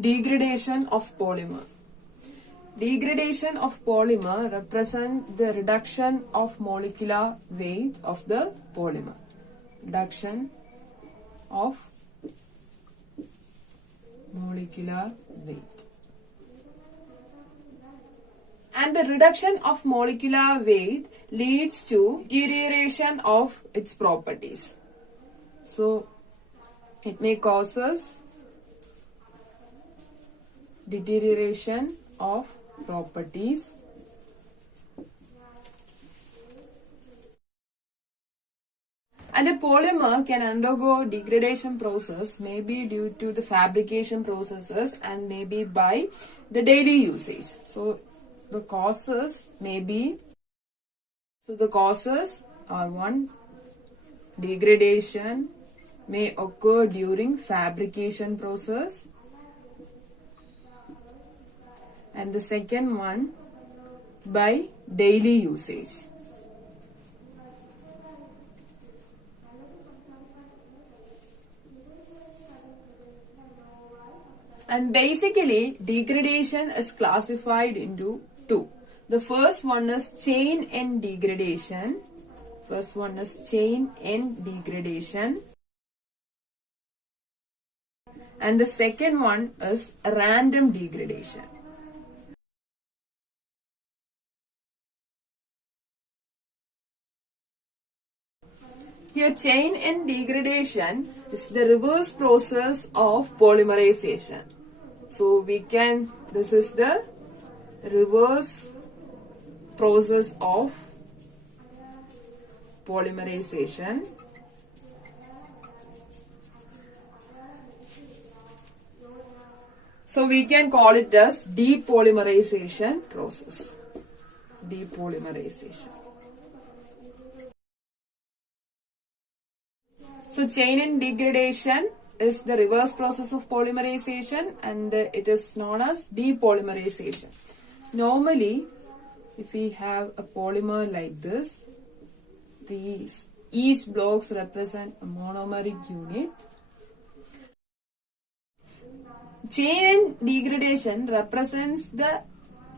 Degradation of polymer. Degradation of polymer represents the reduction of molecular weight of the polymer. Reduction of molecular weight. And the reduction of molecular weight leads to deterioration of its properties. So, it may causes deterioration of properties. And a polymer can undergo degradation process maybe due to the fabrication processes and maybe by the daily usage. So the causes are one, degradation may occur during fabrication process, and the second one by daily usage. And basically degradation is classified into two. The first one is chain end degradation. And the second one is random degradation. Here chain end degradation is the reverse process of polymerization. So this is the reverse process of polymerization. So we can call it as depolymerization process. Depolymerization. So chain end degradation is the reverse process of polymerization, and it is known as depolymerization. Normally, if we have a polymer like this, each blocks represent a monomeric unit. Chain end degradation represents the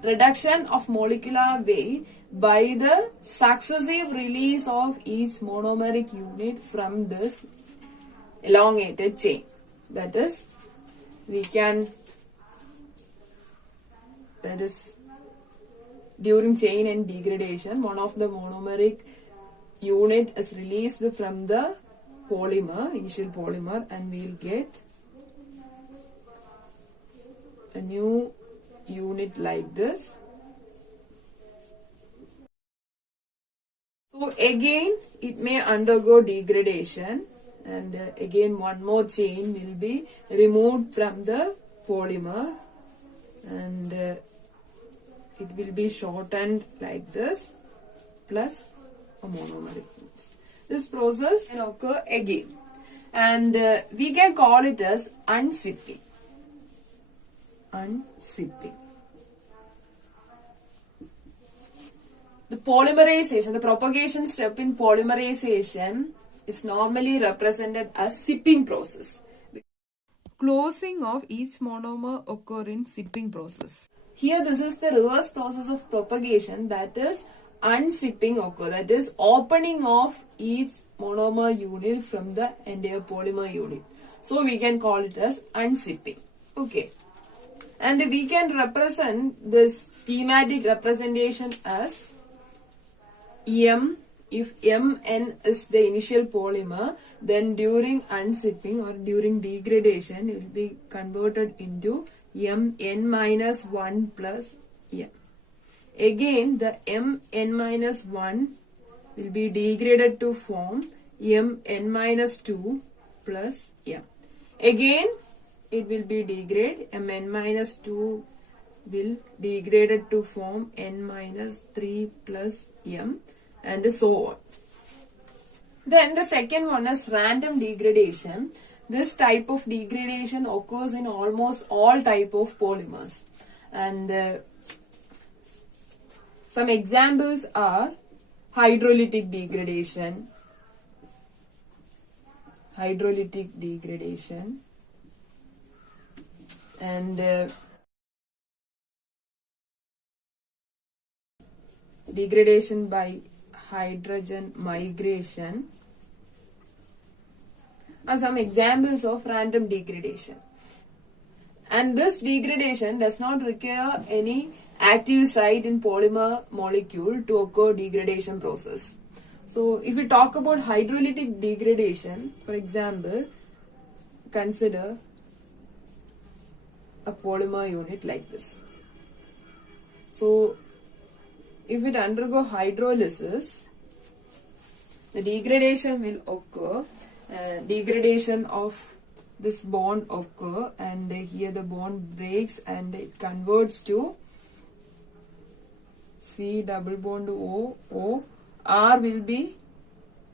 reduction of molecular weight by the successive release of each monomeric unit from this elongated chain. That is during chain end degradation, one of the monomeric unit is released from the initial polymer, and we will get a new unit like this. So again it may undergo degradation, and again one more chain will be removed from the polymer, and it will be shortened like this plus a monomeric. This process can occur again, and we can call it as unzipping. The polymerization, the propagation step in polymerization is normally represented as zipping process. Closing of each monomer occur in zipping process. Here this is the reverse process of propagation, that is unzipping occur, that is opening of each monomer unit from the entire polymer unit. So we can call it as unzipping. Okay. And we can represent this schematic representation as M. If Mn is the initial polymer, then during unzipping or during degradation, it will be converted into Mn minus 1 plus M. Again, the Mn minus 1 will be degraded to form Mn minus 2 plus M. Again, it will be degraded. Mn minus 2 will degraded to form N minus 3 plus M, and so on. Then the second one is random degradation. This type of degradation occurs in almost all type of polymers, and some examples are hydrolytic degradation, and degradation by hydrogen migration are some examples of random degradation. And this degradation does not require any active site in polymer molecule to occur degradation process. So if we talk about hydrolytic degradation, for example, consider a polymer unit like this. So if it undergo hydrolysis, the degradation will occur. Degradation of this bond occur, and here the bond breaks and it converts to C double bond O. R will be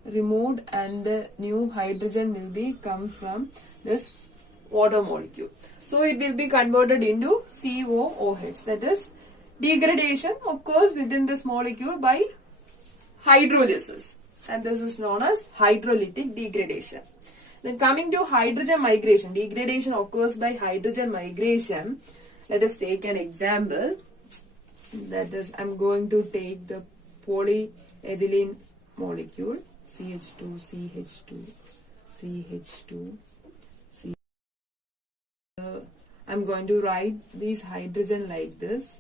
removed and the new hydrogen will be come from this water molecule. So it will be converted into COOH. That is, degradation occurs within this molecule by hydrolysis, and this is known as hydrolytic degradation. Then coming to hydrogen migration, degradation occurs by hydrogen migration. Let us take an example. That is, I am going to take the polyethylene molecule CH2, CH2, CH2, C. I am going to write these hydrogen like this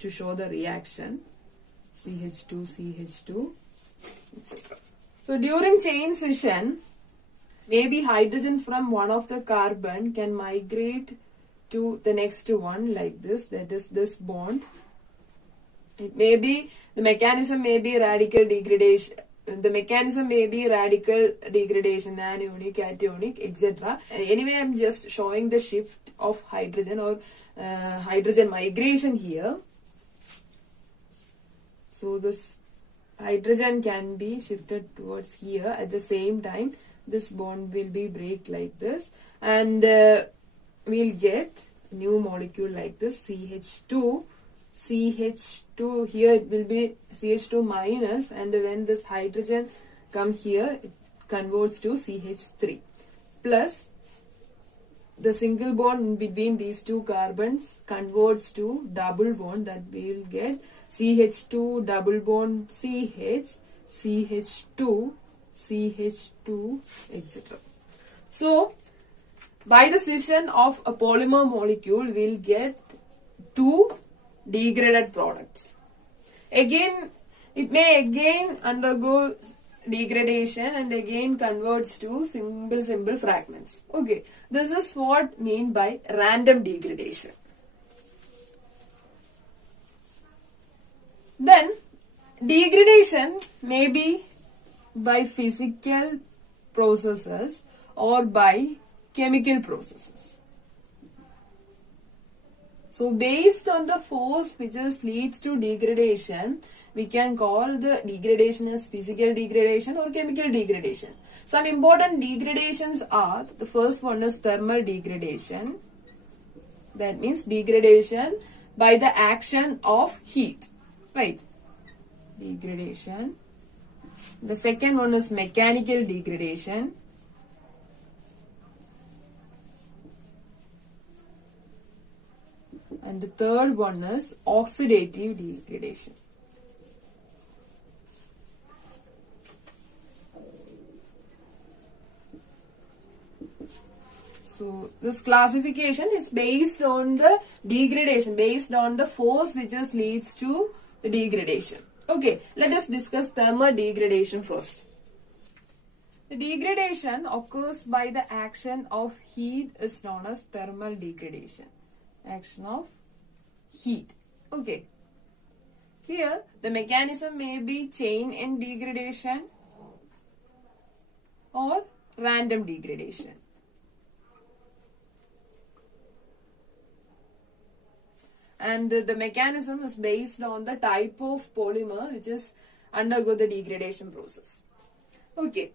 to show the reaction. CH2, CH2, etc. So during chain scission, maybe hydrogen from one of the carbon can migrate to the next one like this. That is this bond. It may be, the mechanism may be radical degradation. The mechanism may be radical degradation, anionic, cationic, etc. Anyway, I am just showing the shift of hydrogen or hydrogen migration here. So this hydrogen can be shifted towards here. At the same time, this bond will be break like this, and we'll get new molecule like this, CH2. CH2, here it will be CH2 minus, and when this hydrogen come here, it converts to CH3 plus the single bond between these two carbons converts to double bond, that we will get CH2 double bond CH, CH2, CH2, etc. So by the scission of a polymer molecule, we will get two degraded products. Again, it may again undergo degradation and again converts to simple fragments. Okay, this is what mean by random degradation. Then degradation may be by physical processes or by chemical processes. So based on the force which leads to degradation, we can call the degradation as physical degradation or chemical degradation. Some important degradations are, the first one is thermal degradation. That means degradation by the action of heat. Right? Degradation. The second one is mechanical degradation. And the third one is oxidative degradation. So this classification is based on the degradation, based on the force which leads to the degradation. Okay, let us discuss thermal degradation first. The degradation occurs by the action of heat is known as thermal degradation. Action of heat. Okay. Here the mechanism may be chain end degradation or random degradation. And the mechanism is based on the type of polymer which is undergo the degradation process. Okay.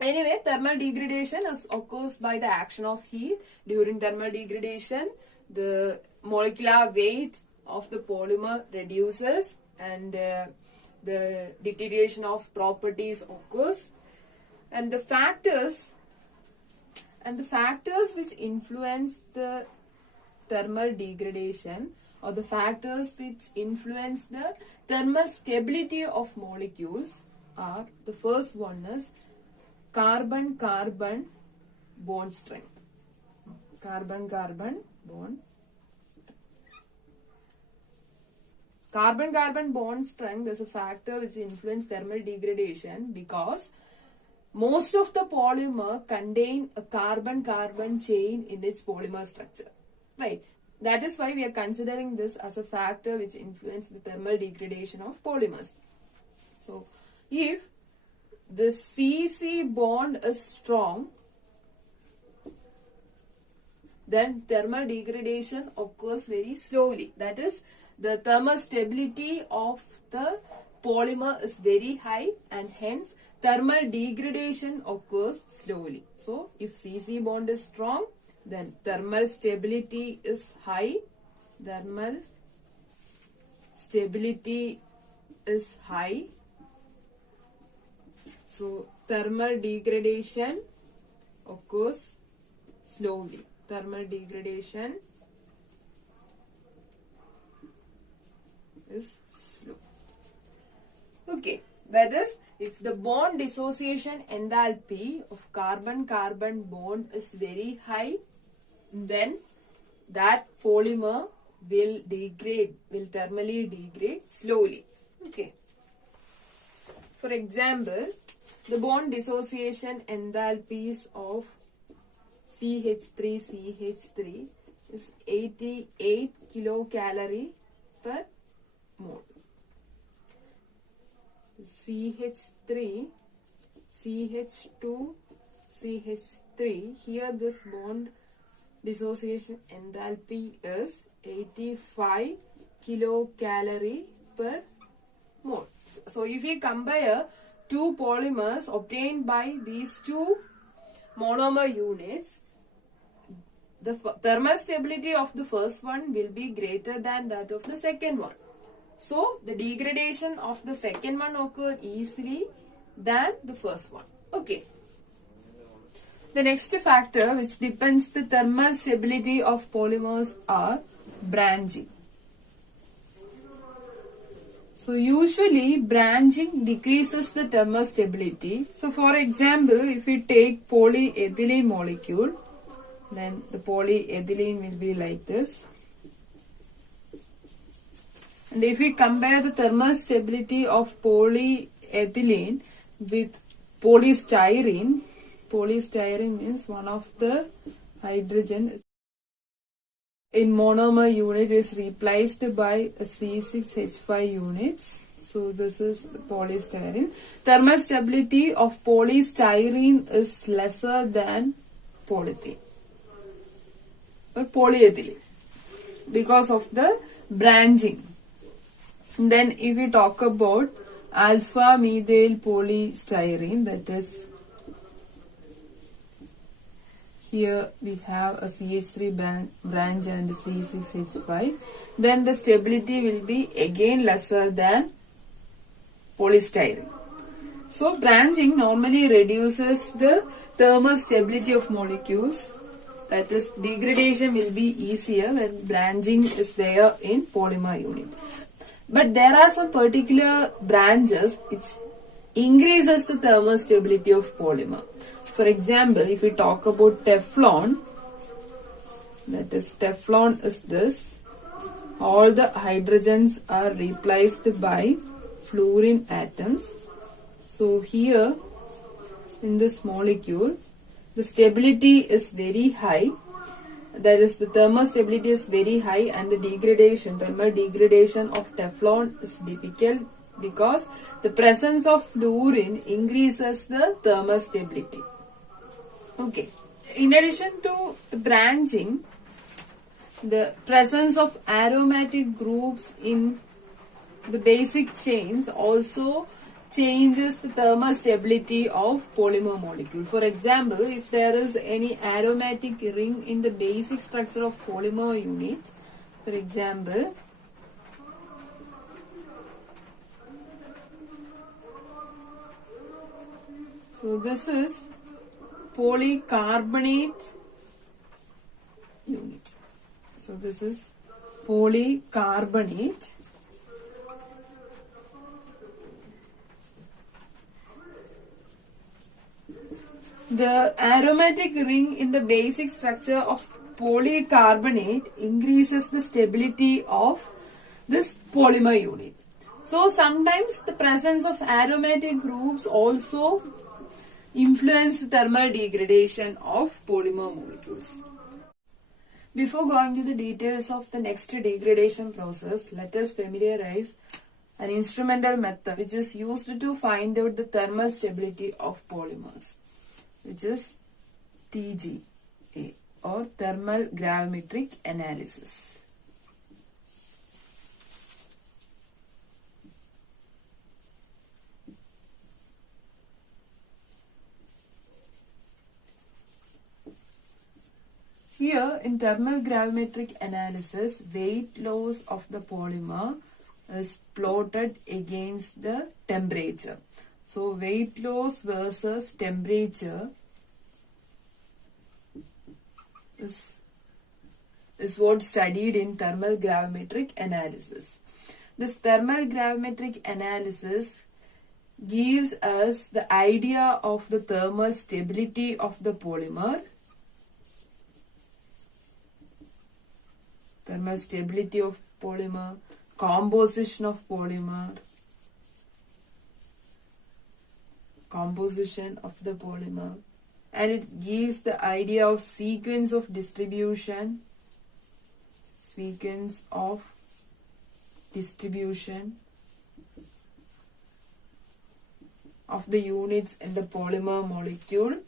Anyway, thermal degradation occurs by the action of heat. During thermal degradation, the molecular weight of the polymer reduces and the deterioration of properties occurs, and the factors which influence the thermal degradation or the factors which influence the thermal stability of molecules are, the first one is carbon-carbon bond strength. Carbon-carbon bond. Carbon-carbon bond strength is a factor which influences thermal degradation because most of the polymer contain a carbon-carbon chain in its polymer structure. Right. That is why we are considering this as a factor which influences the thermal degradation of polymers. So, if the CC bond is strong, then thermal degradation occurs very slowly. That is, the thermal stability of the polymer is very high and hence thermal degradation occurs slowly. So, if CC bond is strong, then thermal stability is high. Thermal stability is high. So, thermal degradation occurs slowly. Thermal degradation is slow. Okay, that is, if the bond dissociation enthalpy of carbon-carbon bond is very high, then that polymer will thermally degrade slowly. Okay. For example, the bond dissociation enthalpies of CH3 is 88 kilocalorie per mole. CH3, CH2, CH3, here this bond dissociation enthalpy is 85 kilocalorie per mole. So, if we compare two polymers obtained by these two monomer units, the thermal stability of the first one will be greater than that of the second one. So, the degradation of the second one occurs easily than the first one. Okay. The next factor which depends the thermal stability of polymers are branching. So, usually branching decreases the thermal stability. So, for example, if we take polyethylene molecule, then the polyethylene will be like this. And if we compare the thermal stability of polyethylene with polystyrene, polystyrene means one of the hydrogen in monomer unit is replaced by a C6H5 units. So this is the polystyrene. Thermal stability of polystyrene is lesser than polyethylene or polyethylene because of the branching. Then if we talk about alpha methyl polystyrene, that is, here we have a CH3 branch and C6H5, then the stability will be again lesser than polystyrene. So branching normally reduces the thermal stability of molecules. That is, degradation will be easier when branching is there in polymer unit. But there are some particular branches which increases the thermal stability of polymer. For example, if we talk about Teflon, that is, Teflon is this. All the hydrogens are replaced by fluorine atoms. So here in this molecule, the stability is very high. That is, the thermal stability is very high and the thermal degradation of Teflon is difficult because the presence of fluorine increases the thermal stability. Okay. In addition to the branching, the presence of aromatic groups in the basic chains also changes the thermal stability of polymer molecule. For example, if there is any aromatic ring in the basic structure of polymer unit, for example, so this is polycarbonate unit. So this is polycarbonate. The aromatic ring in the basic structure of polycarbonate increases the stability of this polymer unit. So sometimes the presence of aromatic groups also influence thermal degradation of polymer molecules. Before going to the details of the next degradation process, let us familiarize an instrumental method which is used to find out the thermal stability of polymers, which is TGA or thermal gravimetric analysis. Here in thermal gravimetric analysis, weight loss of the polymer is plotted against the temperature. So weight loss versus temperature is what studied in thermal gravimetric analysis. This thermal gravimetric analysis gives us the idea of the thermal stability of the polymer, thermal stability of polymer, composition of polymer, composition of the polymer, and it gives the idea of sequence of distribution, of the units in the polymer molecule,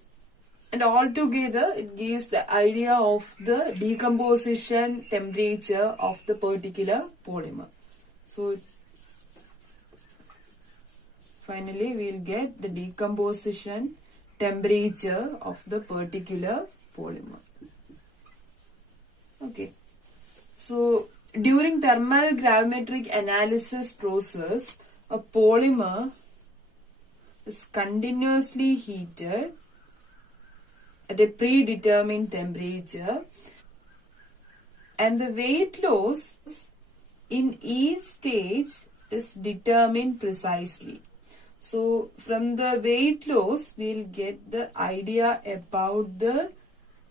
and altogether it gives the idea of the decomposition temperature of the particular polymer. So finally we will get the decomposition temperature of the particular polymer. Okay. So during thermal gravimetric analysis process, a polymer is continuously heated at a predetermined temperature, and the weight loss in each stage is determined precisely. So from the weight loss, we'll get the idea about the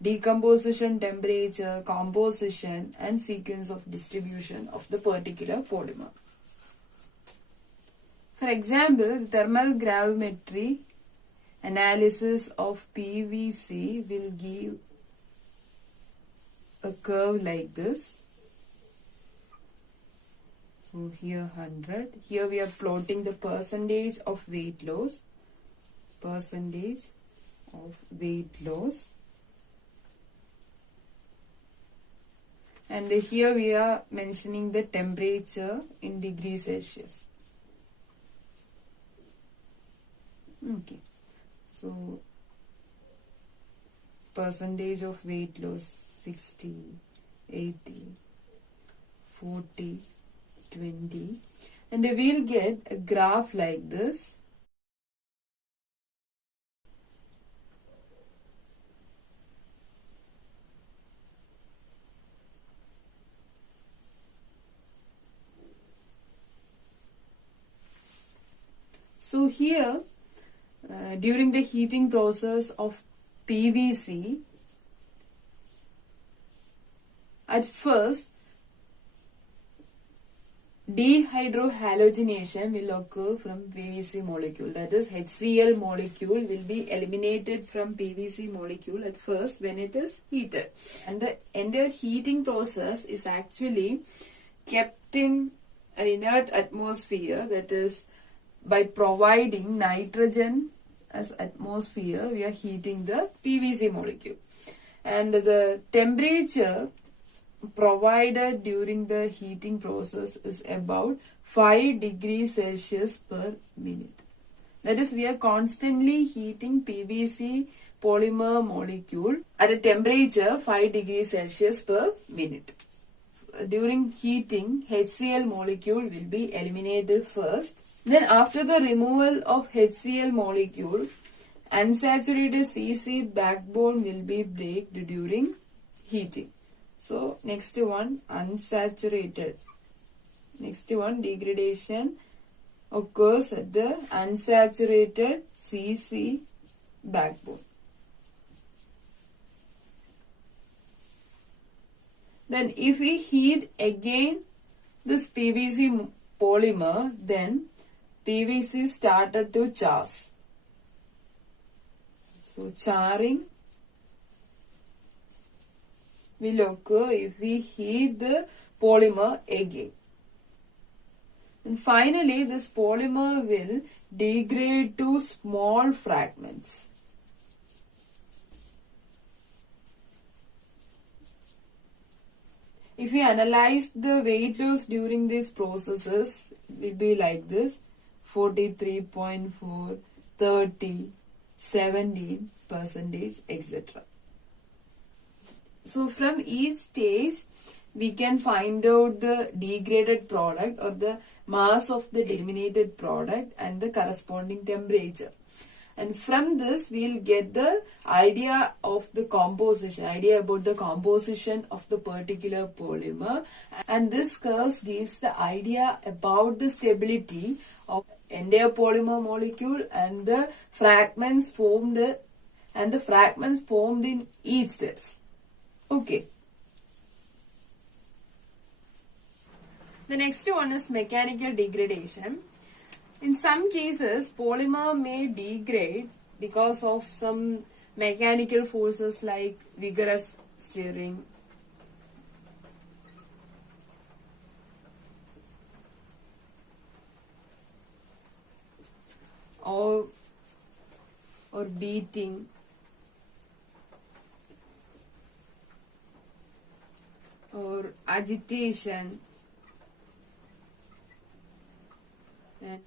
decomposition temperature, composition, and sequence of distribution of the particular polymer. For example, thermal gravimetry analysis of PVC will give a curve like this. So here 100. Here we are plotting the percentage of weight loss. Percentage of weight loss. And here we are mentioning the temperature in degrees Celsius. Okay. So percentage of weight loss 60, 80, 40, 20, and we will get a graph like this. So here during the heating process of PVC, at first dehydrohalogenation will occur from PVC molecule. That is, HCl molecule will be eliminated from PVC molecule at first when it is heated. And the entire heating process is actually kept in an inert atmosphere. That is, by providing nitrogen as atmosphere, we are heating the PVC molecule. And the temperature provided during the heating process is about 5 degrees Celsius per minute. That is, we are constantly heating PVC polymer molecule at a temperature 5 degrees Celsius per minute. During heating, HCl molecule will be eliminated first. Then after the removal of HCl molecule, unsaturated CC backbone will be breaked during heating. So next one, unsaturated. Next one, degradation occurs at the unsaturated CC backbone. Then if we heat again this PVC polymer, then PVC started to char. So charring will occur if we heat the polymer again. And finally, this polymer will degrade to small fragments. If we analyze the weight loss during these processes, it will be like this: 43.4, 30, 17%, etc. So from each stage, we can find out the degraded product or the mass of the eliminated product and the corresponding temperature. And from this, we'll get the idea of the composition, idea about the composition of the particular polymer. And this curve gives the idea about the stability of entire polymer molecule and the fragments formed in each steps. Okay. The next one is mechanical degradation. In some cases, polymer may degrade because of some mechanical forces like vigorous stirring, or beating, or agitation, and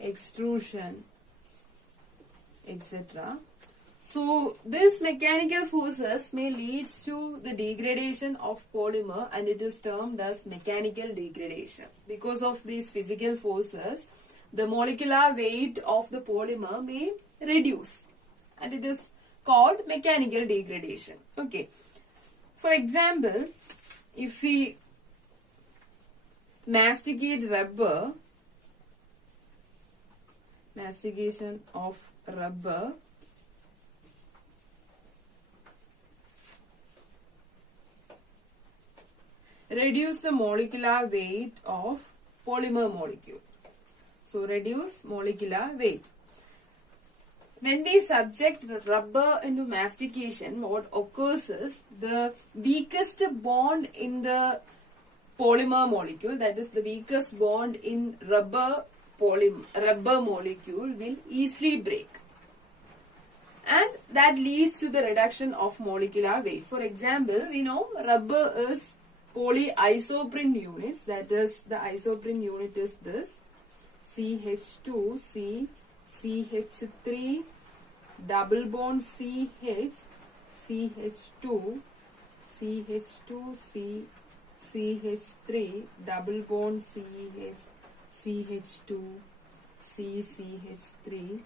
extrusion, etc. So these mechanical forces may lead to the degradation of polymer, and it is termed as mechanical degradation. Because of these physical forces, the molecular weight of the polymer may reduce, and it is called mechanical degradation. Okay. For example, if we masticate rubber, mastication of rubber, reduce the molecular weight of polymer molecule. So reduce molecular weight. When we subject rubber into mastication, what occurs is the weakest bond in the polymer molecule, that is the weakest bond in rubber molecule, will easily break. And that leads to the reduction of molecular weight. For example, we know rubber is polyisoprene units, that is the isoprene unit is this: CH2, C, CH3, double bond CH, CH2, CH2, C, CH3, double bond CH, CH2, C, CH3,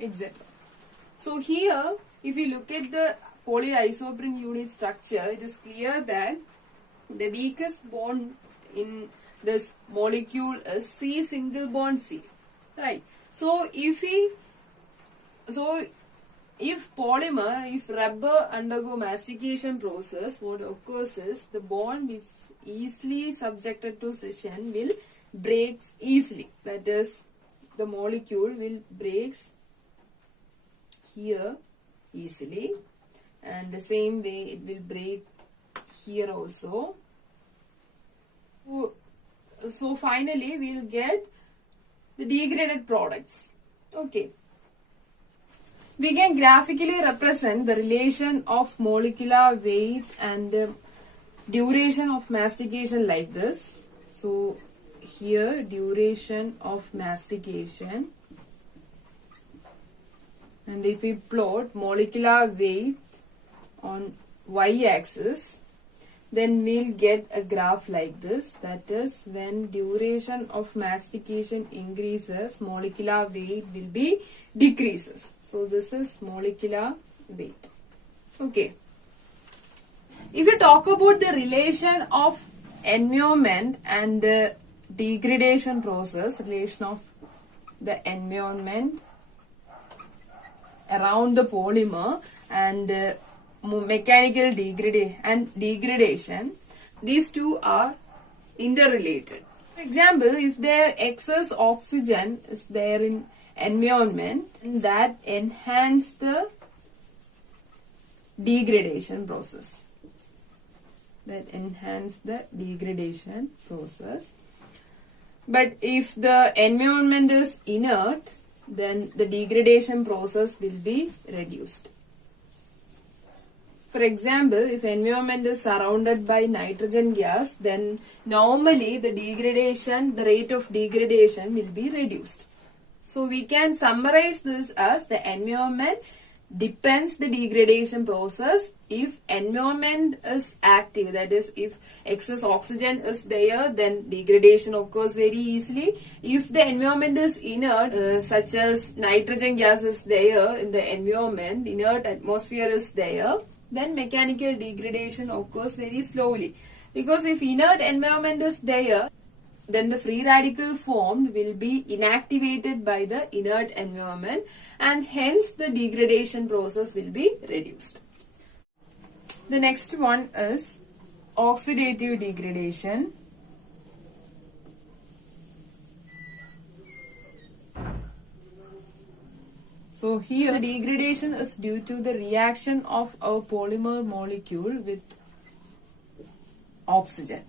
etc. So here, if we look at the polyisoprene unit structure, it is clear that the weakest bond in this molecule is C single bond C, right? So if rubber undergo mastication process, what occurs is the bond which is easily subjected to scission will break easily. That is, the molecule will breaks here easily, and the same way it will break here also. So finally we will get the degraded products. Okay. We can graphically represent the relation of molecular weight and the duration of mastication like this. So here duration of mastication, and if we plot molecular weight on y-axis, then we'll get a graph like this. That is, when duration of mastication increases, molecular weight will be decreases. So this is molecular weight. Okay. If you talk about the relation of environment and the degradation process, relation of the environment around the polymer and mechanical degradation, these two are interrelated. For example, if there excess oxygen is there in environment, that enhance the degradation process. But if the environment is inert, then the degradation process will be reduced. For example, if environment is surrounded by nitrogen gas, then normally the rate of degradation will be reduced. So we can summarize this as the environment depends the degradation process if environment is active, that is if excess oxygen is there, then degradation occurs very easily. If the environment is inert, such as nitrogen gas is there in the environment, inert atmosphere is there, then mechanical degradation occurs very slowly. Because if inert environment is there, then the free radical formed will be inactivated by the inert environment and hence the degradation process will be reduced. The next one is oxidative degradation. So here the degradation is due to the reaction of a polymer molecule with oxygen.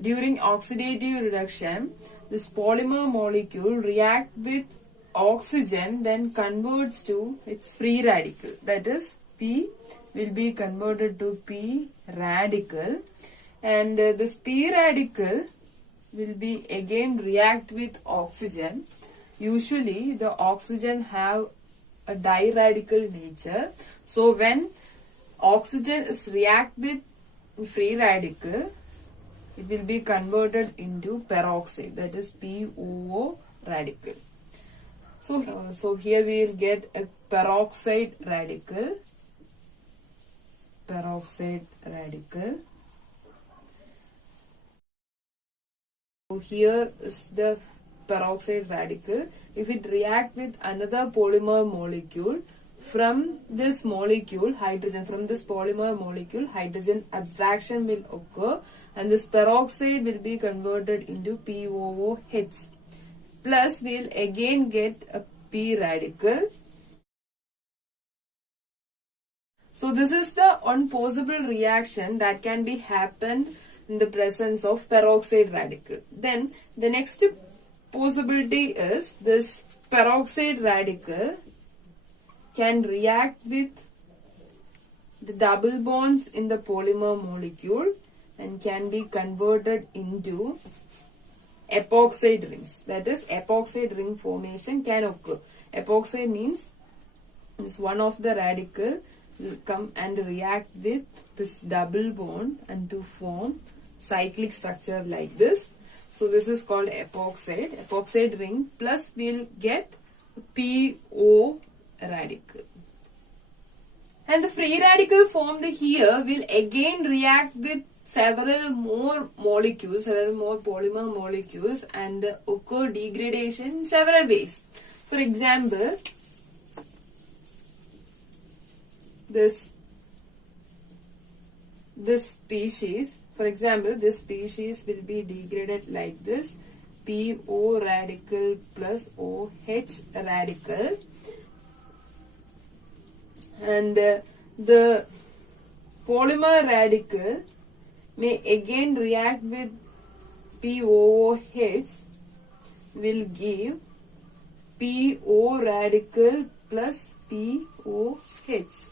During oxidative reduction, this polymer molecule reacts with oxygen, then converts to its free radical. That is, P will be converted to P radical, and this P radical will be again react with oxygen. Usually, the oxygen have a diradical nature. So when oxygen is react with free radical, it will be converted into peroxide, that is POO radical. So here we will get a peroxide radical. So here is the peroxide radical. If it react with another polymer molecule, from this molecule, hydrogen, from this polymer molecule, hydrogen abstraction will occur and this peroxide will be converted into POOH. Plus, we will again get a P radical. So, this is the one possible reaction that can be happened in the presence of peroxide radical. Then, the next possibility is this peroxide radical can react with the double bonds in the polymer molecule and can be converted into epoxide rings. That is, epoxide ring formation can occur. Epoxide means this one of the radical will come and react with this double bond and to form cyclic structure like this. So this is called epoxide ring, plus we'll get PO radical. And the free radical formed here will again react with several more molecules, several more polymer molecules and occur degradation in several ways. For example, this species will be degraded like this, PO radical plus OH radical, and the polymer radical may again react with POOH, will give PO radical plus POH.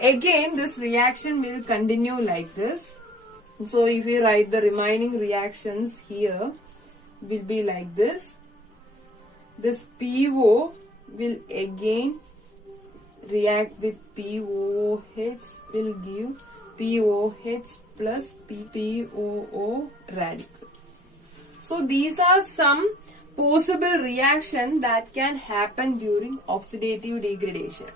Again, this reaction will continue like this. So, if we write the remaining reactions here, will be like this. This PO will again react with POOH, will give POH plus POO radical. So, these are some possible reaction that can happen during oxidative degradation.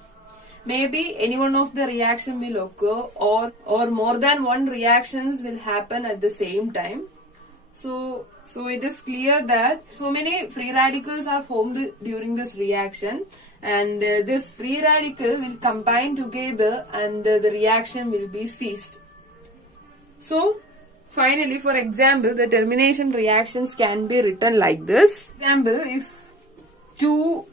Maybe any one of the reaction will occur, or more than one reactions will happen at the same time. So it is clear that so many free radicals are formed during this reaction, and this free radical will combine together, and the reaction will be ceased. So finally, for example, the termination reactions can be written like this. Example, if two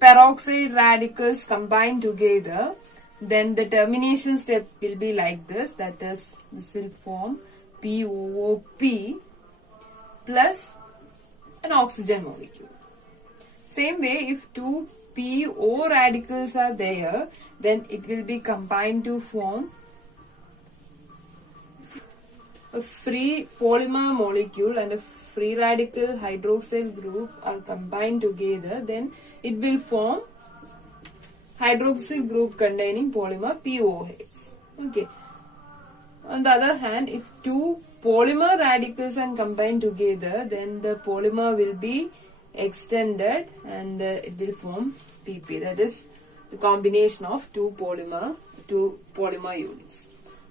peroxide radicals combine together, then the termination step will be like this. That is, this will form POOP plus an oxygen molecule. Same way, if two PO radicals are there, then it will be combined to form a free polymer molecule, and a free radical hydroxyl group are combined together, then it will form hydroxyl group containing polymer POH. Okay. On the other hand, if two polymer radicals are combined together, then the polymer will be extended, and it will form PP. That is the combination of two polymer units.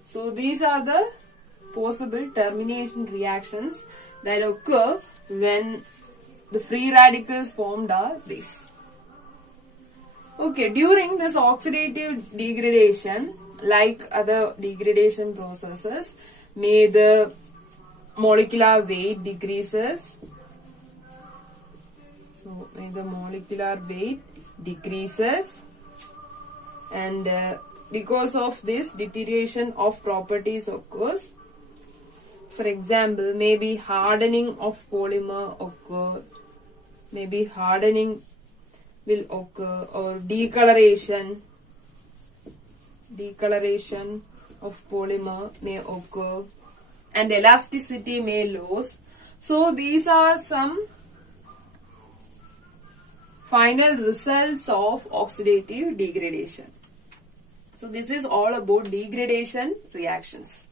So these are the possible termination reactions that occur when the free radicals formed are these. Okay, during this oxidative degradation, like other degradation processes, may the molecular weight decreases. So may the molecular weight decreases, and because of this, deterioration of properties occurs. For example, maybe hardening of polymer occur, maybe hardening will occur, or decoloration of polymer may occur, and elasticity may lose. So these are some final results of oxidative degradation. So this is all about degradation reactions.